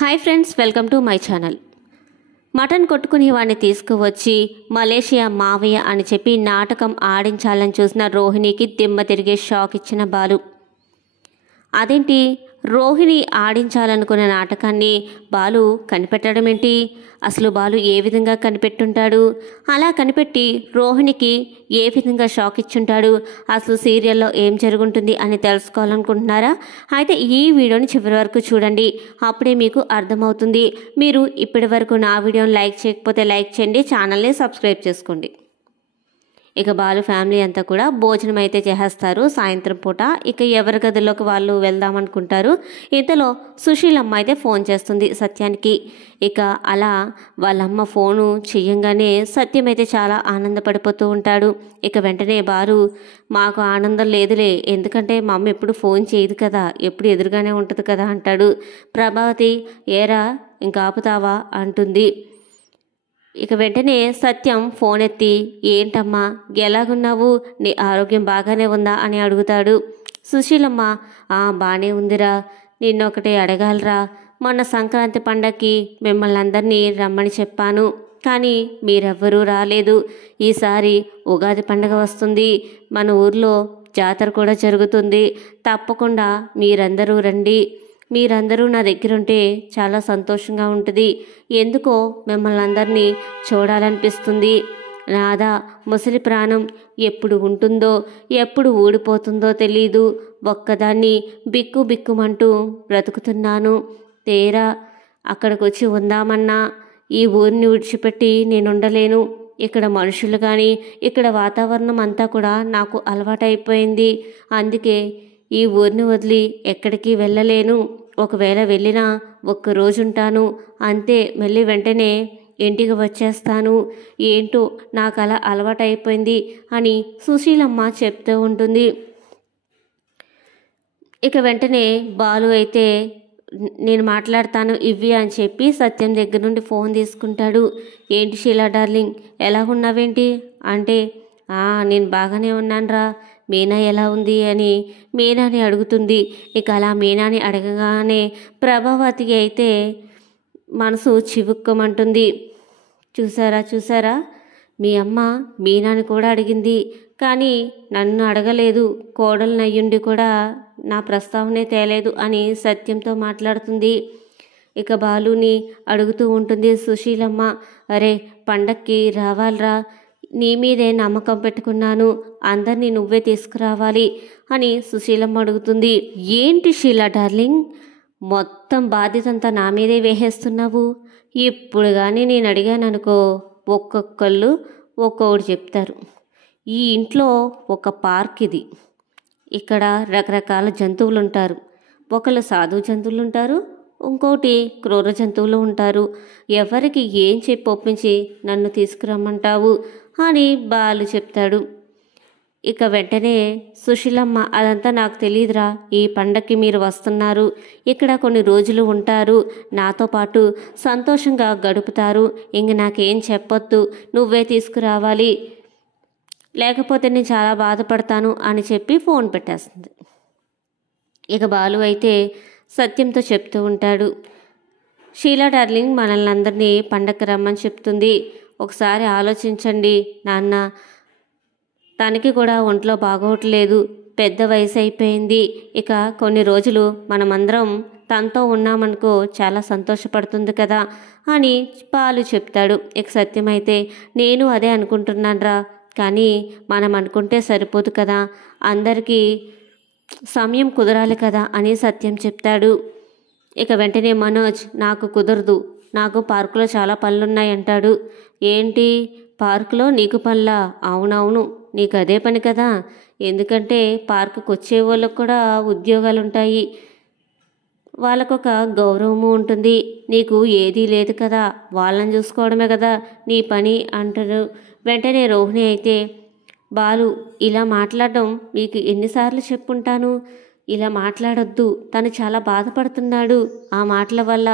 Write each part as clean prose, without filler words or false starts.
Hi friends, welcome to my channel. Mutton కొట్టుకుని వాడిని తీసుకువచ్చి మలేషియా మావయ్య అని చెప్పి నాటకం ఆడించాలని చూసిన రోహిణికి దిమ్మ తిరిగే షాక్ ఇచ్చిన బాలు. అదేంటి, రోహిణి ఆడించాలనుకున్న నాటకాన్ని బాలు కనిపెట్టడం ఏంటి? అసలు బాలు ఏ విధంగా కనిపెట్టుంటాడు? అలా కనిపెట్టి రోహిణికి ఏ విధంగా షాక్ ఇచ్చుంటాడు? అసలు సీరియల్లో ఏం జరుగుంటుంది అని తెలుసుకోవాలనుకుంటున్నారా? అయితే ఈ వీడియోని చివరి వరకు చూడండి, అప్పుడే మీకు అర్థమవుతుంది. మీరు ఇప్పటి వరకు నా వీడియోని లైక్ చేయకపోతే లైక్ చేయండి, ఛానల్ని సబ్స్క్రైబ్ చేసుకోండి. ఇక బాలు ఫ్యామిలీ అంతా కూడా భోజనం అయితే చేసేస్తారు సాయంత్రం పూట. ఇక ఎవరి గదిలోకి వాళ్ళు వెళ్దామనుకుంటారు. ఇంతలో సుశీలమ్మ అయితే ఫోన్ చేస్తుంది సత్యానికి. ఇక అలా వాళ్ళమ్మ ఫోను చెయ్యంగానే సత్యం అయితే చాలా ఆనందపడిపోతూ ఉంటాడు. ఇక వెంటనే బాలు, మాకు ఆనందం లేదులే, ఎందుకంటే మా అమ్మ ఎప్పుడు ఫోన్ చేయదు కదా, ఎప్పుడు ఎదురుగానే ఉంటుంది కదా అంటాడు. ప్రభావతి, ఏరా ఇంకా ఆపుతావా అంటుంది. ఇక వెంటనే సత్యం ఫోన్ ఎత్తి, ఏంటమ్మా ఎలాగున్నావు, నీ ఆరోగ్యం బాగానే ఉందా అని అడుగుతాడు. సుశీలమ్మ, బాగానే ఉందిరా, నిన్నొకటి అడగాలరా, మొన్న సంక్రాంతి పండగకి మిమ్మల్ని అందరినీ రమ్మని చెప్పాను, కానీ మీరెవ్వరూ రాలేదు. ఈసారి ఉగాది పండగ వస్తుంది, మన ఊర్లో జాతర కూడా జరుగుతుంది, తప్పకుండా మీరందరూ రండి. మీరందరూ నా దగ్గర ఉంటే చాలా సంతోషంగా ఉంటుంది. ఎందుకో మిమ్మల్ని అందరినీ చూడాలనిపిస్తుంది. నాదా ముసలి ప్రాణం ఎప్పుడు ఉంటుందో ఎప్పుడు ఊడిపోతుందో తెలీదు. ఒక్కదాన్ని బిక్కు బిక్కుమంటూ బ్రతుకుతున్నాను. తేరా అక్కడికి వచ్చి ఉందామన్నా ఈ ఊరిని విడిచిపెట్టి నేనుండలేను. ఇక్కడ మనుషులు కానీ ఇక్కడ వాతావరణం అంతా కూడా నాకు అలవాటైపోయింది. అందుకే ఈ ఊరిని వదిలి ఎక్కడికి వెళ్ళలేను. ఒకవేళ వెళ్ళినా ఒక్కరోజు ఉంటాను అంతే, మళ్ళీ వెంటనే ఇంటికి వచ్చేస్తాను. ఏంటో నాకు అలా అలవాటైపోయింది అని సుశీలమ్మ చెప్తూ ఉంటుంది. ఇక వెంటనే బాలు అయితే, నేను మాట్లాడతాను ఇవ్వి అని చెప్పి సత్యం దగ్గర నుండి ఫోన్ తీసుకుంటాడు. ఏంటి షీలా డార్లింగ్, ఎలా ఉన్నావేంటి అంటే, నేను బాగానే ఉన్నానురా, మీనా ఎలా ఉంది అని మీనాని అడుగుతుంది. ఇక అలా మీనాని అడగగానే ప్రభావతికి అయితే మనసు చివుక్కమంటుంది. చూసారా, మీ అమ్మ మీనాని కూడా అడిగింది, కానీ నన్ను అడగలేదు, కోడలు నయ్యుండి కూడా నా ప్రస్తావనే తేలేదు అని సత్యంతో మాట్లాడుతుంది. ఇక బాలుని అడుగుతూ ఉంటుంది సుశీలమ్మ, అరే పండక్కి రావాలరా, నీ మీదే నమ్మకం పెట్టుకున్నాను, అందరినీ నువ్వే తీసుకురావాలి అని సుశీలమ్మ అడుగుతుంది. ఏంటి షీలా డార్లింగ్, మొత్తం బాధ్యత అంతా నా మీదే వేసేస్తున్నావు? ఇప్పుడు కానీ నేను అడిగాననుకో ఒక్కొక్కళ్ళు ఒక్కొక్కటి చెప్తారు. ఈ ఇంట్లో ఒక పార్క్ ఇది, ఇక్కడ రకరకాల జంతువులు ఉంటారు. ఒకళ్ళు సాధు జంతువులు ఉంటారు, ఇంకోటి క్రూర జంతువులు ఉంటారు. ఎవరికి ఏం చెప్పి ఒప్పించి నన్ను తీసుకురమ్మంటావు అని బాలు చెప్తాడు. ఇక వెంటనే సుశీలమ్మ, అదంతా నాకు తెలియదురా, ఈ పండక్కి మీరు వస్తున్నారు, ఇక్కడ కొన్ని రోజులు ఉంటారు, నాతో పాటు సంతోషంగా గడుపుతారు, ఇంక నాకేం చెప్పొద్దు, నువ్వే తీసుకురావాలి, లేకపోతే నేను చాలా బాధపడతాను అని చెప్పి ఫోన్ పెట్టేస్తుంది. ఇక బాలు అయితే సత్యంతో చెప్తూ ఉంటాడు, షీలా డార్లింగ్ మనల్ని అందరినీ పండగకి రమ్మని చెప్తుంది, ఒకసారి ఆలోచించండి నాన్న, తనకి కూడా ఒంట్లో బాగోట్లేదు, పెద్ద వయసు అయిపోయింది, ఇక కొన్ని రోజులు మనమందరం తనతో ఉన్నామనుకో చాలా సంతోషపడుతుంది కదా అని బాలు చెప్తాడు. ఇక సత్యం అయితే, నేను అదే అనుకుంటున్నానురా, కానీ మనం అనుకుంటే సరిపోదు కదా, అందరికీ సమయం కుదరాలి కదా అని సత్యం చెప్తాడు. ఇక వెంటనే మనోజ్, నాకు కుదరదు, నాకు పార్కులో చాలా పనులున్నాయి అంటాడు. ఏంటి పార్కులో నీకు పనులా? అవునవును, నీకు అదే పని కదా, ఎందుకంటే పార్కుకు వచ్చే వాళ్ళకు కూడా ఉద్యోగాలు ఉంటాయి, వాళ్ళకొక గౌరవము ఉంటుంది, నీకు ఏదీ లేదు కదా, వాళ్ళని చూసుకోవడమే కదా నీ పని అంటారు. వెంటనే రోహిణి అయితే, బాలు ఇలా మాట్లాడడం మీకు ఎన్నిసార్లు చెప్పుంటాను, ఇలా మాట్లాడొద్దు, తను చాలా బాధపడుతున్నాడు ఆ మాటల వల్ల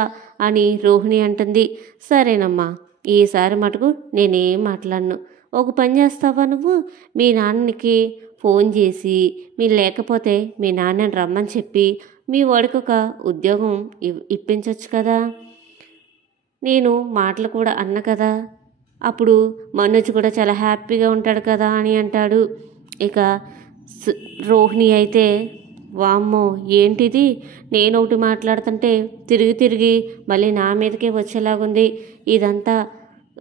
అని రోహిణి అంటుంది. సరేనమ్మా, ఈసారి మటుకు నేనేం మాట్లాడను. ఒక పని చేస్తావా నువ్వు, మీ నాన్నకి ఫోన్ చేసి మీరు లేకపోతే మీ నాన్నని రమ్మని చెప్పి మీ వాడికి ఒక ఉద్యోగం ఇప్పించవచ్చు కదా, నేను మాటలు కూడా అన్న కదా, అప్పుడు మనోజ్ కూడా చాలా హ్యాపీగా ఉంటాడు కదా అని అంటాడు. ఇక రోహిణి అయితే వామ్మో ఏంటిది, నేను ఒకటి మాట్లాడుతుంటే తిరిగి తిరిగి మళ్ళీ నా మీదకే వచ్చేలాగుంది, ఇదంతా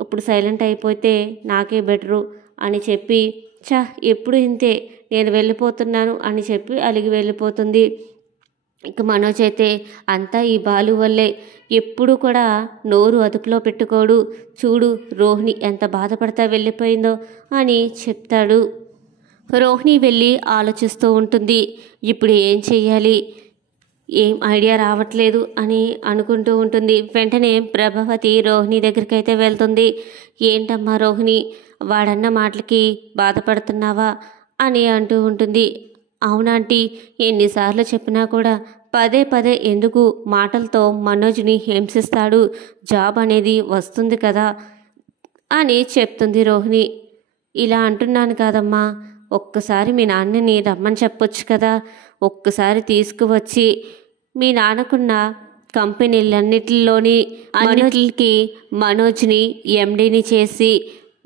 ఇప్పుడు సైలెంట్ అయిపోతే నాకే బెటరు అని చెప్పి ఎప్పుడు ఇంతే, నేను వెళ్ళిపోతున్నాను అని చెప్పి అలిగి వెళ్ళిపోతుంది. ఇక మనోజ్ అయితే అంతా ఈ బాలు వల్లే, ఎప్పుడు కూడా నోరు అదుపులో పెట్టుకోడు, చూడు రోహిణి ఎంత బాధపడతా వెళ్ళిపోయిందో అని చెప్తాడు. రోహిణి వెళ్ళి ఆలోచిస్తూ ఉంటుంది, ఇప్పుడు ఏం చెయ్యాలి, ఏం ఐడియా రావట్లేదు అని అనుకుంటూ ఉంటుంది. వెంటనే ప్రభావతి రోహిణి దగ్గరికి అయితే వెళ్తుంది. ఏంటమ్మా రోహిణి, వాడన్న మాటలకి బాధపడుతున్నావా అని అంటూ ఉంటుంది. అవునాంటీ, ఎన్నిసార్లు చెప్పినా కూడా పదే పదే ఎందుకు మాటలతో మనోజ్ని హింసిస్తాడు, జాబ్ అనేది వస్తుంది కదా అని చెప్తుంది రోహిణి. ఇలా అంటున్నాను కాదమ్మా, ఒక్కసారి మీ నాన్నని రమ్మని చెప్పొచ్చు కదా, ఒక్కసారి తీసుకువచ్చి మీ నాన్నకున్న కంపెనీలన్నిటిలోని అన్నిటికి మనోజ్ని ఎండీని చేసి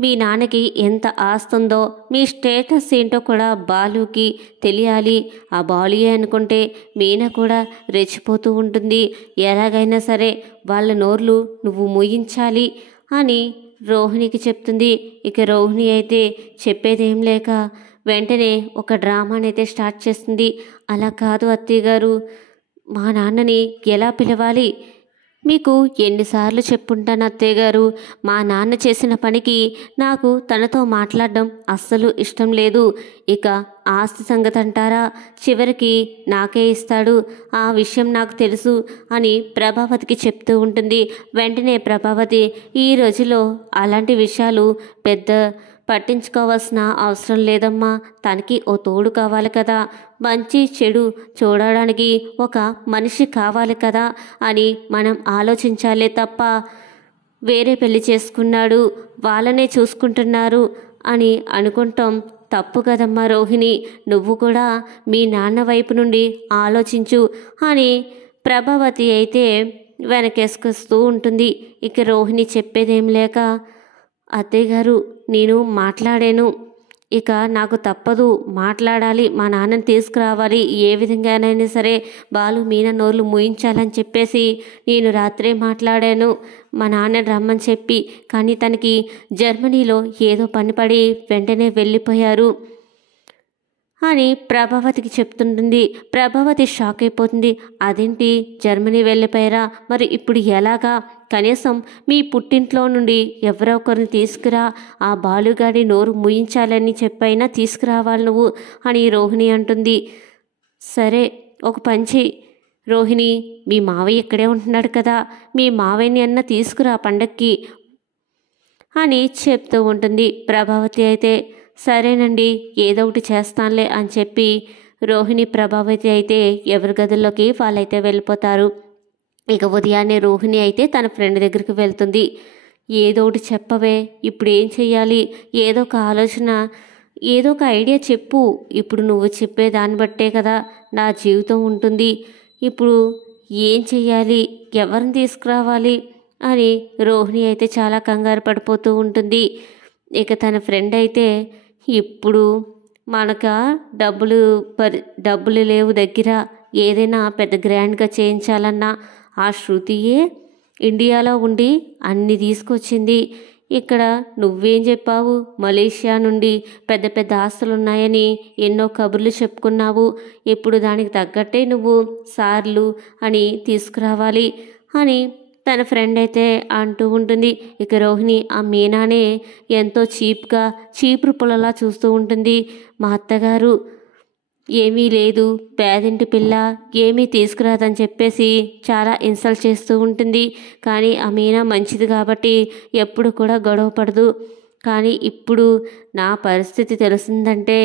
మీ నాన్నకి ఎంత ఆస్తుందో మీ స్టేటస్ ఏంటో కూడా బాలుకి తెలియాలి, ఆ బాలుయే అనుకుంటే మీనా కూడా రెచ్చిపోతూ ఉంటుంది, ఎలాగైనా సరే వాళ్ళ నోర్లు నువ్వు మూయించాలి అని రోహిణికి చెప్తుంది. ఇక రోహిణి అయితే చెప్పేదేం లేక వెంటనే ఒక డ్రామాని అయితే స్టార్ట్ చేస్తుంది. అలా కాదు అత్తయ్య గారు, మా నాన్నని ఎలా పిలవాలి, మీకు ఎన్నిసార్లు చెప్పుంటాను అత్తయ్య గారు, మా నాన్న చేసిన పనికి నాకు తనతో మాట్లాడడం అస్సలు ఇష్టం లేదు, ఇక ఆస్తి సంగతి అంటారా చివరికి నాకే ఇస్తాడు, ఆ విషయం నాకు తెలుసు అని ప్రభావతికి చెప్తూ ఉంటుంది. వెంటనే ప్రభావతి ఈ రోజులో అలాంటి విషయాలు పెద్ద పట్టించుకోవాల్సిన అవసరం లేదమ్మా, తనకి ఓ తోడు కావాలి కదా, మంచి చెడు చూడడానికి ఒక మనిషి కావాలి కదా అని మనం ఆలోచించాలే తప్ప వేరే పెళ్లి చేసుకున్నాడు వాళ్ళనే చూసుకుంటున్నారు అని అనుకుంటాం తప్పు కదమ్మా రోహిణి, నువ్వు కూడా మీ నాన్న వైపు నుండి ఆలోచించు అని ప్రభావతి అయితే వెనకేసుకొస్తూ ఉంటుంది. ఇక రోహిణి చెప్పేదేం లేక అత్తయ్య గారు నేను మాట్లాడాను, ఇక నాకు తప్పదు మాట్లాడాలి, మా నాన్నని తీసుకురావాలి, ఏ విధంగానైనా సరే బాలు మీనా నోర్లు మూయించాలని చెప్పేసి నేను రాత్రే మాట్లాడాను మా నాన్నని రమ్మని చెప్పి, కానీ తనకి జర్మనీలో ఏదో పని పడి వెంటనే వెళ్ళిపోయారు అని ప్రభావతికి చెప్తుంటుంది. ప్రభావతి షాక్ అయిపోతుంది. అదేంటి జర్మనీ వెళ్ళిపోయారా, మరి ఇప్పుడు ఎలాగా, కనీసం మీ పుట్టింట్లో నుండి ఎవరో ఒకరిని తీసుకురా, ఆ బాలుగాడి నోరు ముయించాలని చెప్పైనా తీసుకురావాలి నువ్వు అని రోహిణి అంటుంది. సరే ఒక పంచి రోహిణి, మీ మావయ్య ఇక్కడే ఉంటున్నాడు కదా, మీ మావయ్యని అన్న తీసుకురా పండక్కి అని చెప్తూ ఉంటుంది. ప్రభావతి అయితే సరేనండి ఏదో ఒకటి చేస్తానులే అని చెప్పి రోహిణి ప్రభావతి అయితే ఎవరి గదుల్లోకి వాళ్ళైతే వెళ్ళిపోతారు. ఇక ఉదయాన్నే రోహిణి అయితే తన ఫ్రెండ్ దగ్గరికి వెళ్తుంది. ఏదో ఒకటి చెప్పవే, ఇప్పుడు ఏం చెయ్యాలి, ఏదో ఒక ఆలోచన, ఏదో ఒక ఐడియా చెప్పు, ఇప్పుడు నువ్వు చెప్పే దాన్ని బట్టే కదా నా జీవితం ఉంటుంది, ఇప్పుడు ఏం చెయ్యాలి, ఎవరిని తీసుకురావాలి అని రోహిణి అయితే చాలా కంగారు పడిపోతూ ఉంటుంది. ఇక తన ఫ్రెండ్ అయితే ఇప్పుడు మనక డబ్బులు లేవు దగ్గర, ఏదైనా పెద్ద గ్రాండ్గా చేయించాలన్నా ఆ శృతియే ఇండియాలో ఉండి అన్ని తీసుకొచ్చింది, ఇక్కడ నువ్వేం చెప్పావు, మలేషియా నుండి పెద్ద పెద్ద ఆస్తులు ఉన్నాయని ఎన్నో కబుర్లు చెప్పుకున్నావు, ఇప్పుడు దానికి తగ్గట్టే నువ్వు సార్లు అని తీసుకురావాలి అని తన ఫ్రెండ్ అయితే అంటూ ఉంటుంది. ఇక రోహిణి ఆ మీనానే ఎంతో చీపురు పుల్లలా చూస్తూ ఉంటుంది. మా అత్తగారు ఏమీ లేదు, పేదింటి పిల్ల, ఏమీ తీసుకురాదని చెప్పేసి చాలా ఇన్సల్ట్ చేస్తూ ఉంటుంది. కానీ ఆ మీనా మంచిది కాబట్టి ఎప్పుడు కూడా గొడవ పడదు, కానీ ఇప్పుడు నా పరిస్థితి తెలిసిందంటే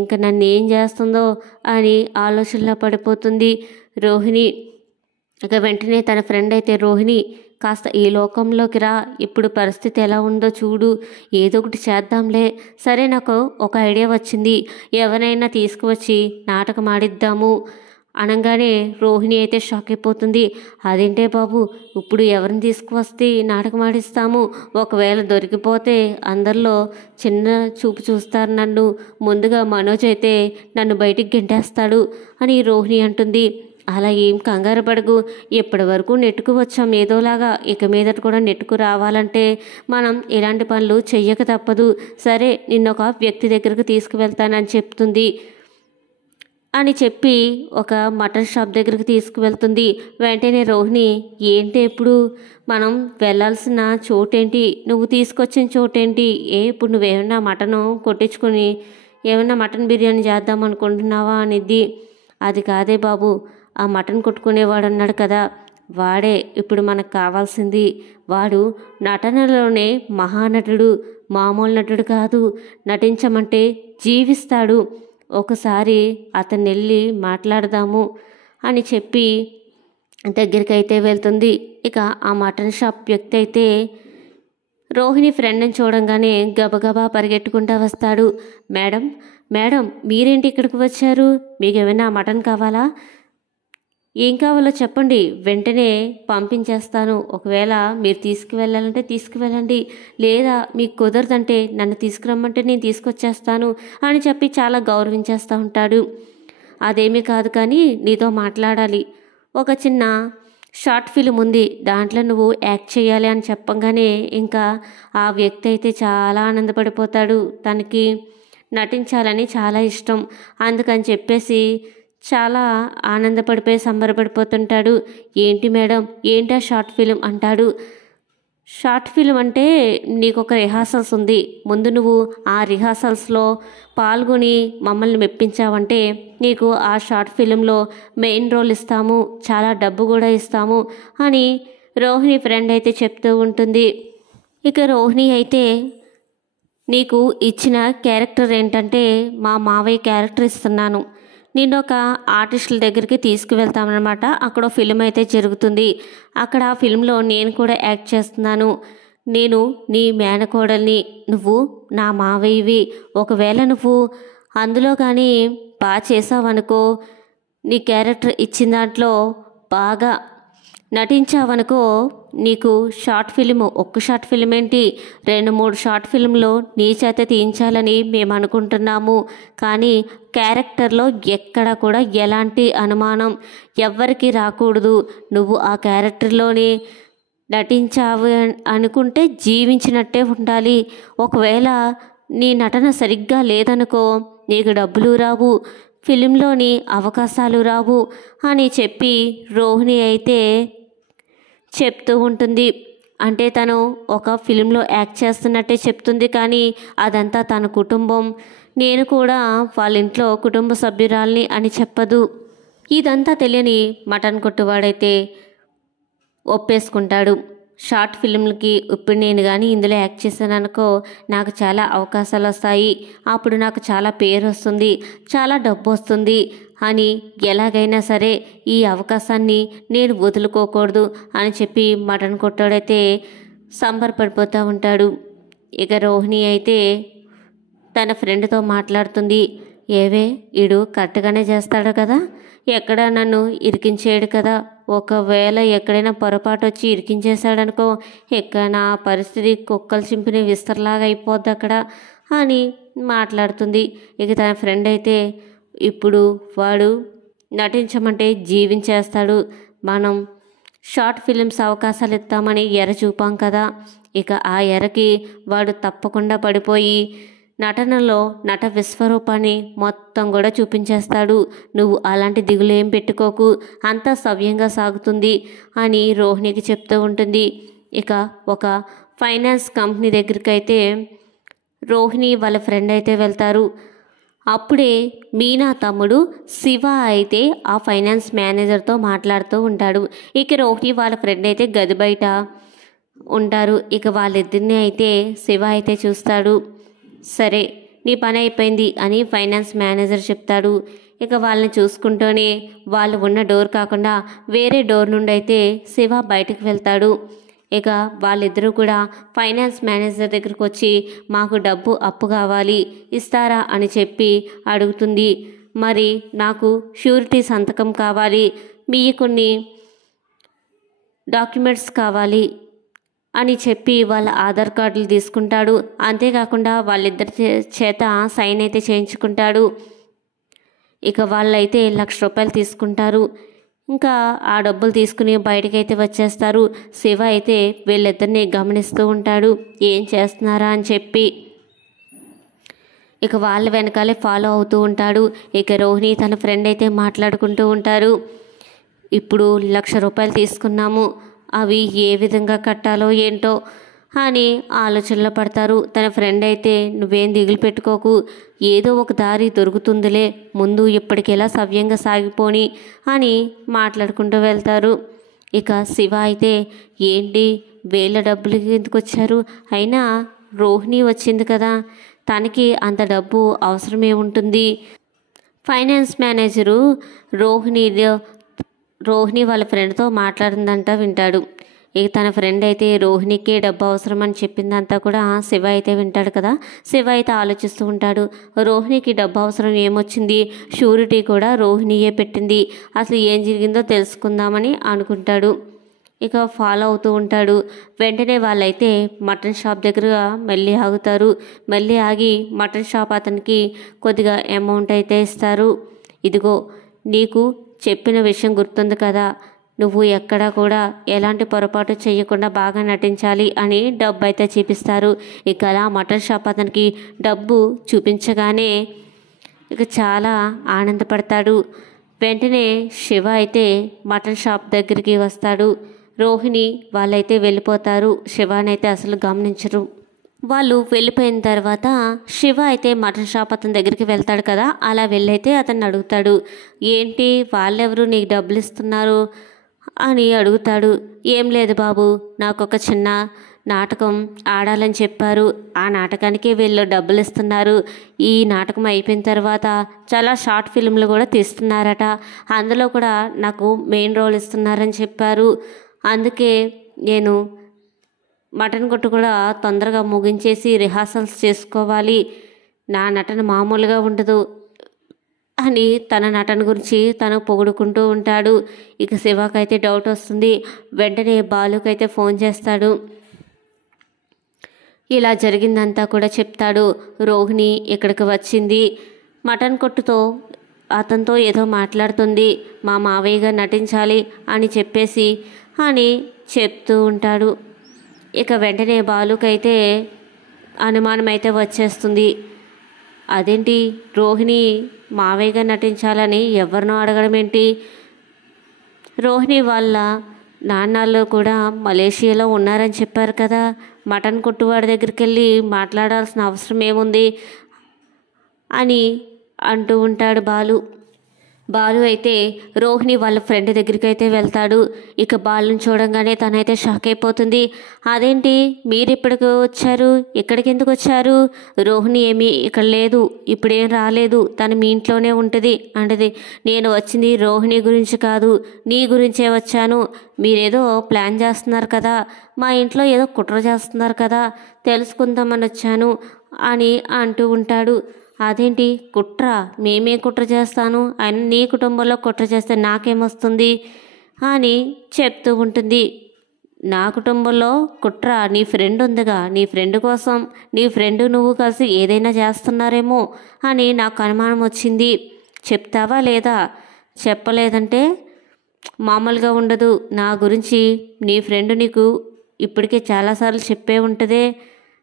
ఇంక నన్ను ఏం చేస్తుందో అని ఆలోచనలో పడిపోతుంది రోహిణి. ఇక వెంటనే తన ఫ్రెండ్ అయితే రోహిణి కాస్త ఈ లోకంలోకి రా, ఇప్పుడు పరిస్థితి ఎలా ఉందో చూడు, ఏదో ఒకటి చేద్దాంలే, సరే నాకు ఒక ఐడియా వచ్చింది, ఎవరైనా తీసుకువచ్చి నాటకం ఆడిద్దాము అనగానే రోహిణి అయితే షాక్ అయిపోతుంది. అదేంటే బాబు, ఇప్పుడు ఎవరిని తీసుకువస్తే నాటకం ఆడిస్తాము? ఒకవేళ దొరికిపోతే అందరిలో చిన్న చూపు చూస్తారు నన్ను. ముందుగా మనోజ్ అయితే నన్ను బయటికి గెంటేస్తాడు అని రోహిణి అంటుంది. అలా ఏం కంగారు పడకు, ఇప్పటి వరకు నెట్టుకు వచ్చాం ఏదోలాగా, ఇక మీదట కూడా నెట్టుకు రావాలంటే మనం ఇలాంటి పనులు చెయ్యక తప్పదు. సరే, నిన్నొక వ్యక్తి దగ్గరకు తీసుకువెళ్తానని చెప్తుంది అని చెప్పి ఒక మటన్ షాప్ దగ్గరికి తీసుకువెళ్తుంది. వెంటనే రోహిణి, ఏంటి ఇప్పుడు మనం వెళ్ళాల్సిన చోటేంటి, నువ్వు తీసుకొచ్చిన చోటేంటి, ఇప్పుడు నువ్వేమన్నా మటను కొట్టించుకొని ఏమన్నా మటన్ బిర్యానీ చేద్దాం అనుకుంటున్నావా అనిద్ది. అది కాదే బాబు, ఆ మటన్ కొట్టుకునేవాడు అన్నాడు కదా, వాడే ఇప్పుడు మనకు కావాల్సింది. వాడు నటనలోనే మహానటుడు, మామూలు నటుడు కాదు. నటించమంటే జీవిస్తాడు. ఒకసారి అతన్ని వెళ్ళి మాట్లాడదాము అని చెప్పి దగ్గరికి అయితే వెళ్తుంది. ఇక ఆ మటన్ షాప్ వ్యక్తి అయితే రోహిణి ఫ్రెండ్ని చూడంగానే గబగబా పరిగెట్టుకుంటూ వస్తాడు. మేడం మేడం, మీరేంటి ఇక్కడికి వచ్చారు? మీకు ఏమైనా మటన్ కావాలా? ఏం కావాలో చెప్పండి, వెంటనే పంపించేస్తాను. ఒకవేళ మీరు తీసుకువెళ్ళాలంటే తీసుకువెళ్ళండి, లేదా మీకు కుదరదంటే నన్ను తీసుకురమ్మంటే నేను తీసుకొచ్చేస్తాను అని చెప్పి చాలా గౌరవించేస్తూ ఉంటాడు. అదేమీ కాదు, కానీ నీతో మాట్లాడాలి. ఒక చిన్న షార్ట్ ఫిల్మ్ ఉంది, దాంట్లో నువ్వు యాక్ట్ చేయాలి అని చెప్పగానే ఇంకా ఆ వ్యక్తి అయితే చాలా ఆనందపడిపోతాడు. తనకి నటించాలని చాలా ఇష్టం, అందుకని చెప్పేసి చాలా ఆనందపడిపోయి సంబరపడిపోతుంటాడు. ఏంటి మేడం, ఏంటా షార్ట్ ఫిలిం అంటాడు. షార్ట్ ఫిలిం అంటే నీకు ఒక రిహార్సల్స్ ఉంది, ముందు నువ్వు ఆ రిహార్సల్స్లో పాల్గొని మమ్మల్ని మెప్పించావంటే నీకు ఆ షార్ట్ ఫిలింలో మెయిన్ రోల్ ఇస్తాము, చాలా డబ్బు కూడా ఇస్తాము అని రోహిణి ఫ్రెండ్ అయితే చెప్తూ ఉంటుంది. ఇక రోహిణి అయితే, నీకు ఇచ్చిన క్యారెక్టర్ ఏంటంటే మా మావయ్య క్యారెక్టర్ ఇస్తున్నాను, నేను ఒక ఆర్టిస్టుల దగ్గరికి తీసుకువెళ్తామన్నమాట. అక్కడ ఫిలిం అయితే జరుగుతుంది, అక్కడ ఆ ఫిల్మ్లో నేను కూడా యాక్ట్ చేస్తున్నాను. నేను నీ మేనకోడల్ని, నువ్వు నా మావయ్యవి. ఒకవేళ నువ్వు అందులో కానీ బాగా చేసావనుకో, నీ క్యారెక్టర్ ఇచ్చిన దాంట్లో బాగా నటించావనుకో, నీకు షార్ట్ ఫిలిం, ఒక్క షార్ట్ ఫిలిం ఏంటి 2-3 షార్ట్ ఫిలింలో నీ చేత తీయించాలని మేము అనుకుంటున్నాము. కానీ క్యారెక్టర్లో ఎక్కడ కూడా ఎలాంటి అనుమానం ఎవ్వరికి రాకూడదు. నువ్వు ఆ క్యారెక్టర్లోనే నటించావు అనుకుంటే జీవించినట్టే ఉండాలి. ఒకవేళ నీ నటన సరిగ్గా లేదనుకో, నీకు డబ్బులు రావు, ఫిలింలోని అవకాశాలు రావు అని చెప్పి రోహిణి అయితే చెప్తూ ఉంటుంది. అంటే తను ఒక ఫిలింలో యాక్ట్ చేస్తున్నట్టే చెప్తుంది, కానీ అదంతా తన కుటుంబం, నేను కూడా వాళ్ళ ఇంట్లో కుటుంబ సభ్యురాల్ని అని చెప్పదు. ఇదంతా తెలియని మటన్ కొట్టువాడైతే ఒప్పేసుకుంటాడు. షార్ట్ ఫిల్మ్లకి ఇప్పుడు నేను కానీ ఇందులో యాక్ట్ చేశాను అనుకో, నాకు చాలా అవకాశాలు వస్తాయి, అప్పుడు నాకు చాలా పేరు వస్తుంది, చాలా డబ్బు వస్తుంది అని ఎలాగైనా సరే ఈ అవకాశాన్ని నేను వదులుకోకూడదు అని చెప్పి మటన్ కొట్టాడైతే సంబరపడిపోతూ ఉంటాడు. ఇక రోహిణి అయితే తన ఫ్రెండ్తో మాట్లాడుతుంది. ఏవే, ఈడు కరెక్ట్గానే చేస్తాడు కదా, ఎక్కడ నన్ను ఇరికించేయడు కదా, ఒకవేళ ఎక్కడైనా పొరపాటు వచ్చి ఇరికించేశాడనుకో, ఎక్కడ నా పరిస్థితి కుక్కలు చింపిన విస్తరలాగా అయిపోద్ది అక్కడ అని మాట్లాడుతుంది. ఇక తన ఫ్రెండ్ అయితే, ఇప్పుడు వాడు నటించమంటే జీవించేస్తాడు, మనం షార్ట్ ఫిలిమ్స్ అవకాశాలు ఇస్తామని ఎర చూపాం కదా, ఇక ఆ ఎరకి వాడు తప్పకుండా పడిపోయి నటనలో నట విశ్వరూపాన్ని మొత్తం కూడా చూపించేస్తాడు. నువ్వు అలాంటి దిగులు ఏం పెట్టుకోకు, అంతా సవ్యంగా సాగుతుంది అని రోహిణికి చెప్తూ ఉంటుంది. ఇక ఒక ఫైనాన్స్ కంపెనీ దగ్గరికి అయితే రోహిణి వాళ్ళ ఫ్రెండ్ అయితే వెళ్తారు. అప్పుడే మీనా తమ్ముడు శివ అయితే ఆ ఫైనాన్స్ మేనేజర్తో మాట్లాడుతూ ఉంటాడు. ఇక రోహిణి వాళ్ళ ఫ్రెండ్ అయితే గది బయట ఉంటారు. ఇక వాళ్ళిద్దరిని అయితే శివ అయితే చూస్తాడు. సరే, నీ పని అయిపోయింది అని ఫైనాన్స్ మేనేజర్ చెప్తాడు. ఇక వాళ్ళని చూసుకుంటూనే వాళ్ళు ఉన్న డోర్ కాకుండా వేరే డోర్ నుండి అయితే శివ బయటకు వెళ్తాడు. ఇక వాళ్ళిద్దరూ కూడా ఫైనాన్స్ మేనేజర్ దగ్గరకు వచ్చి, మాకు డబ్బు అప్పు కావాలి, ఇస్తారా అని చెప్పి అడుగుతుంది. మరి నాకు షూరిటీ సంతకం కావాలి, మీ కొన్ని డాక్యుమెంట్స్ కావాలి అని చెప్పి వాళ్ళ ఆధార్ కార్డులు తీసుకుంటాడు. అంతేకాకుండా వాళ్ళిద్దరి చేత సైన్ అయితే చేయించుకుంటాడు. ఇక వాళ్ళైతే ₹1,00,000 తీసుకుంటారు. ఇంకా ఆ డబ్బులు తీసుకుని బయటకైతే వచ్చేస్తారు. శివ అయితే వీళ్ళిద్దరిని గమనిస్తూ ఉంటాడు, ఏం చేస్తున్నారా అని చెప్పి. ఇక వాళ్ళ వెనకాలే ఫాలో అవుతూ ఉంటాడు. ఇక రోహిణి తన ఫ్రెండ్ అయితే మాట్లాడుకుంటూ ఉంటారు. ఇప్పుడు ₹1,00,000 తీసుకున్నాము, అవి ఏ విధంగా కట్టాలో ఏంటో అని ఆలోచనలో పడతారు. తన ఫ్రెండ్ అయితే నువ్వేం దిగులు పెట్టుకోకు, ఏదో ఒక దారి దొరుకుతుందిలే, ముందు ఇప్పటికెలా సవ్యంగా సాగిపోని అని మాట్లాడుకుంటూ వెళ్తారు. ఇక శివ అయితే ఏంటి వీళ్ళ డబ్బులు ఎందుకు వచ్చారు, అయినా రోహిణి వచ్చింది కదా, తనకి అంత డబ్బు అవసరమేముంటుంది. ఫైనాన్స్ మేనేజరు రోహిణి వాళ్ళ ఫ్రెండ్తో మాట్లాడిందంట వింటాడు. ఇక తన ఫ్రెండ్ అయితే రోహిణికే డబ్బు అవసరం అని చెప్పిందంతా కూడా శివ అయితే వింటాడు కదా. శివ అయితే ఆలోచిస్తూ ఉంటాడు, రోహిణికి డబ్బు అవసరం ఏమొచ్చింది, షూరిటీ కూడా రోహిణియే పెట్టింది, అసలు ఏం జరిగిందో తెలుసుకుందామని అనుకుంటాడు. ఇక ఫాలో అవుతూ ఉంటాడు. వెంటనే వాళ్ళైతే మటన్ షాప్ దగ్గర మళ్ళీ ఆగుతారు. మళ్ళీ ఆగి మటన్ షాప్ అతనికి కొద్దిగా అమౌంట్ అయితే ఇస్తారు. ఇదిగో నీకు చెప్పిన విషయం గుర్తుంది కదా, నువ్వు ఎక్కడా కూడా ఎలాంటి పొరపాటు చేయకుండా బాగా నటించాలి అని డబ్బు అయితే చూపిస్తారు. ఇక అలా మటన్ షాప్ అతనికి డబ్బు చూపించగానే ఇక చాలా ఆనందపడతాడు. వెంటనే శివ అయితే మటన్ షాప్ దగ్గరికి వస్తాడు. రోహిణి వాళ్ళైతే వెళ్ళిపోతారు. శివానైతే అసలు గమనించరు. వాళ్ళు వెళ్ళిపోయిన తర్వాత శివ అయితే మటన్ షాప్ అతని దగ్గరికి వెళ్తాడు కదా. అలా వెళ్ళైతే అతన్ని అడుగుతాడు, ఏంటి వాళ్ళెవరు నీకు డబ్బులు ఇస్తున్నారు అని అడుగుతాడు. ఏం లేదు బాబు, నాకు ఒక చిన్న నాటకం ఆడాలని చెప్పారు, ఆ నాటకానికి వీళ్ళు డబ్బులు ఇస్తున్నారు, ఈ నాటకం అయిపోయిన తర్వాత చాలా షార్ట్ ఫిల్మ్లు కూడా తీస్తున్నారట, అందులో కూడా నాకు మెయిన్ రోల్ ఇస్తున్నారని చెప్పారు, అందుకే నేను మటన్ కొట్టు కూడా తొందరగా ముగించేసి రిహార్సల్స్ చేసుకోవాలి, నా నటన మామూలుగా ఉండదు అని తన నటన గురించి తను పొగుడుకుంటూ ఉంటాడు. ఇక శివకైతే డౌట్ వస్తుంది. వెంటనే బాలుకైతే ఫోన్ చేస్తాడు. ఇలా జరిగిందంతా కూడా చెప్తాడు. రోహిణి ఇక్కడికి వచ్చింది, మటన్ కొట్టుతో అతనితో ఏదో మాట్లాడుతుంది, మా మావయ్యగా నటించాలి అని చెప్పేసి అని చెప్తూ ఉంటాడు. ఇక వెంటనే బాలుకైతే అనుమానం అయితే వచ్చేస్తుంది. అదేంటి రోహిణి మావయ్యగా నటించాలని ఎవరినో అడగడం ఏంటి, రోహిణి వాళ్ళ నాన్నలు కూడా మలేషియాలో ఉన్నారని చెప్పారు కదా, మటన్ కొట్టువాడి దగ్గరికి వెళ్ళి మాట్లాడాల్సిన అవసరం ఏముంది అని అంటూ ఉంటాడు బాలు అయితే రోహిణి వాళ్ళ ఫ్రెండ్ దగ్గరికి అయితే వెళ్తాడు. ఇక బాలుని చూడంగానే తనైతే షాక్ అయిపోతుంది. అదేంటి మీరు ఇప్పటికి వచ్చారు, ఇక్కడికి ఎందుకు వచ్చారు, రోహిణి ఏమీ ఇక్కడ లేదు, ఇప్పుడేం రాలేదు, తను మీ ఇంట్లోనే ఉంటుంది అంటది. నేను వచ్చింది రోహిణి గురించి కాదు, నీ గురించే వచ్చాను, మీరేదో ప్లాన్ చేస్తున్నారు కదా, మా ఇంట్లో ఏదో కుట్ర చేస్తున్నారు కదా, తెలుసుకుందామని వచ్చాను అని అంటూ ఉంటాడు. అదేంటి కుట్ర, మేమే కుట్ర చేస్తాను, ఆయన నీ కుటుంబంలో కుట్ర చేస్తే నాకేమొస్తుంది అని చెప్తూ ఉంటుంది. నా కుటుంబంలో కుట్ర, నీ ఫ్రెండ్ ఉందిగా, నీ ఫ్రెండ్ కోసం నీ ఫ్రెండ్ నువ్వు కలిసి ఏదైనా చేస్తున్నారేమో అని నాకు అనుమానం వచ్చింది, చెప్తావా లేదా, చెప్పలేదంటే మామూలుగా ఉండదు, నా గురించి నీ ఫ్రెండ్ నీకు ఇప్పటికే చాలాసార్లు చెప్పే ఉంటుందే,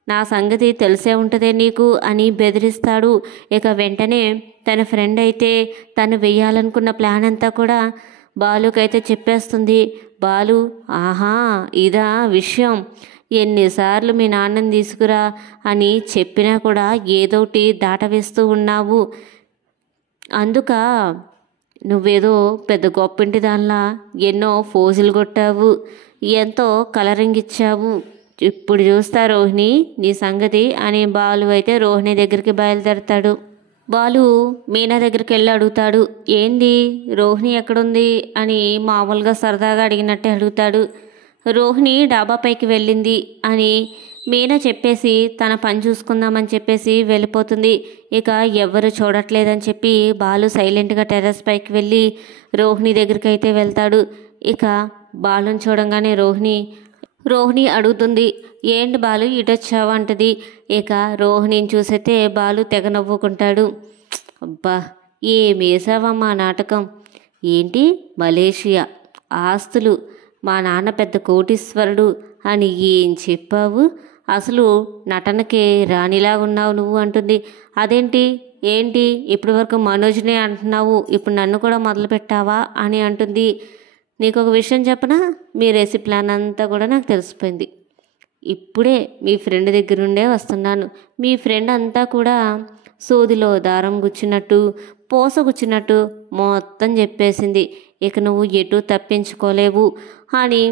నా సంగతి తెలిసే ఉంటుందే నీకు అని బెదిరిస్తాడు. ఇక వెంటనే తన ఫ్రెండ్ అయితే తను వేయాలనుకున్న ప్లాన్ అంతా కూడా బాలుకైతే చెప్పేస్తుంది. బాలు, ఆహా ఇదా విషయం, ఎన్నిసార్లు మీ నాన్నని తీసుకురా అని చెప్పినా కూడా ఏదోటి దాటవేస్తూ ఉన్నావు, అందుక నువ్వేదో పెద్ద గొప్పింటి దానిలా ఎన్నో ఫోజులు కొట్టావు, ఎంతో కలరింగ్ ఇచ్చావు, ఇప్పుడు చూస్తా రోహిణి నీ సంగతి అని బాలు అయితే రోహిణి దగ్గరికి బయలుదేరతాడు. బాలు మీనా దగ్గరికి వెళ్ళి అడుగుతాడు, ఏంది రోహిణి ఎక్కడుంది అని మామూలుగా సరదాగా అడిగినట్టే అడుగుతాడు. రోహిణి డాబాపైకి వెళ్ళింది అని మీనా చెప్పేసి తన పని చూసుకుందామని చెప్పేసి వెళ్ళిపోతుంది. ఇక ఎవ్వరు చూడట్లేదని చెప్పి బాలు సైలెంట్గా టెర్రస్ పైకి వెళ్ళి రోహిణి దగ్గరికి అయితే వెళ్తాడు. ఇక బాలుని చూడంగానే రోహిణి అడుగుతుంది, ఏంటి బాలు ఇటొచ్చావు అంటది. ఇక రోహిణిని చూసైతే బాలు తెగ నవ్వుకుంటాడు. అబ్బా ఏమేసావమ్మా నాటకం, ఏంటి మలేషియా ఆస్తులు, మా నాన్న పెద్ద కోటీశ్వరుడు అని ఏం చెప్పావు, అసలు నటనకే రాణిలా ఉన్నావు నువ్వు అంటుంది. అదేంటి ఏంటి ఇప్పటి వరకు మనోజ్నే అంటున్నావు, ఇప్పుడు నన్ను కూడా మొదలు పెట్టావా అని అంటుంది. నీకు ఒక విషయం చెప్పనా, మీ రెసిపీ ప్లాన్ అంతా కూడా నాకు తెలిసిపోయింది. ఇప్పుడే మీ ఫ్రెండ్ దగ్గర నుండే వస్తున్నాను. మీ ఫ్రెండ్ అంతా కూడా సూదిలో దారం గుచ్చినట్టు పూస గుచ్చినట్టు మొత్తం చెప్పేసింది. ఇక నువ్వు ఎటు తప్పించుకోలేవు అని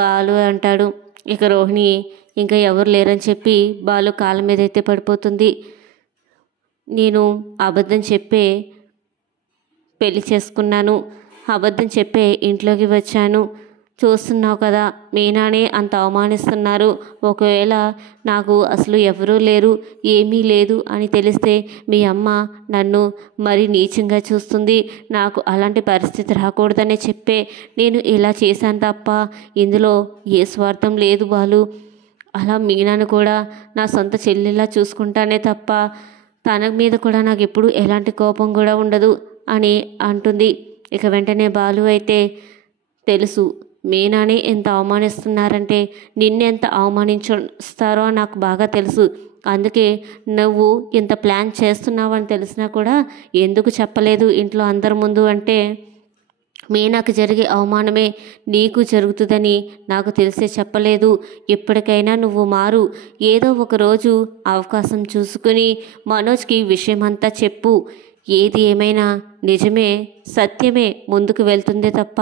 బాలు అంటాడు. ఇక రోహిణి ఇంకా ఎవరు లేరని చెప్పి బాలు కాళ్ళ మీద అయితే పడిపోతుంది. నేను అబద్ధం చెప్పే పెళ్లి చేసుకున్నాను, అబద్ధం చెప్పే ఇంట్లోకి వచ్చాను, చూస్తున్నావు కదా మీనానే అంత అవమానిస్తున్నారు. ఒకవేళ నాకు అసలు ఎవరూ లేరు, ఏమీ లేదు అని తెలిస్తే మీ అమ్మ నన్ను మరీ నీచంగా చూస్తుంది. నాకు అలాంటి పరిస్థితి రాకూడదనే చెప్పే నేను ఇలా చేశాను తప్ప ఇందులో ఏ స్వార్థం లేదు బాలు. అలా మీనాను కూడా నా సొంత చెల్లిలా చూసుకుంటానే తప్ప తన మీద కూడా నాకు ఎప్పుడు ఎలాంటి కోపం కూడా ఉండదు అని అంటుంది. ఇక వెంటనే బాలు అయితే తెలుసు మీనాని ఎంత అవమానిస్తున్నారంటే నిన్నెంత అవమానించుస్తారో నాకు బాగా తెలుసు. అందుకే నువ్వు ఇంత ప్లాన్ చేస్తున్నావు అని తెలిసినా కూడా ఎందుకు చెప్పలేదు ఇంట్లో అందరి ముందు అంటే, మీనాకు జరిగే అవమానమే నీకు జరుగుతుందని నాకు తెలిసే చెప్పలేదు. ఎప్పటికైనా నువ్వు మారు, ఏదో ఒక రోజు అవకాశం చూసుకుని మనోజ్కి విషయం అంతా చెప్పు. ఏది ఏమైనా నిజమే సత్యమే ముందుకు వెళ్తుందే తప్ప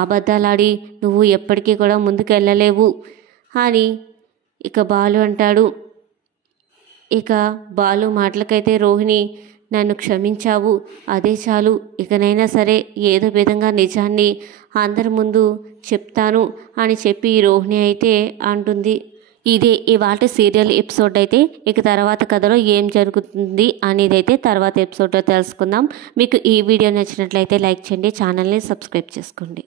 అబద్ధాలాడి నువ్వు ఎప్పటికీ కూడా ముందుకు వెళ్ళలేవు అని ఇక బాలు అంటాడు. ఇక బాలు మాటలకైతే రోహిణి, నన్ను క్షమించావు అదే చాలు, ఇకనైనా సరే ఏదో విధంగా నిజాన్ని అందరి ముందు చెప్తాను అని చెప్పి రోహిణి అయితే అంటుంది. ఇదే ఇవాళ సీరియల్ ఎపిసోడ్ అయితే. ఇక తర్వాత కథలో ఏం జరుగుతుంది అనేది అయితే తర్వాత ఎపిసోడ్లో తెలుసుకుందాం. మీకు ఈ వీడియో నచ్చినట్లయితే లైక్ చేయండి, ఛానల్ని సబ్స్క్రైబ్ చేసుకోండి.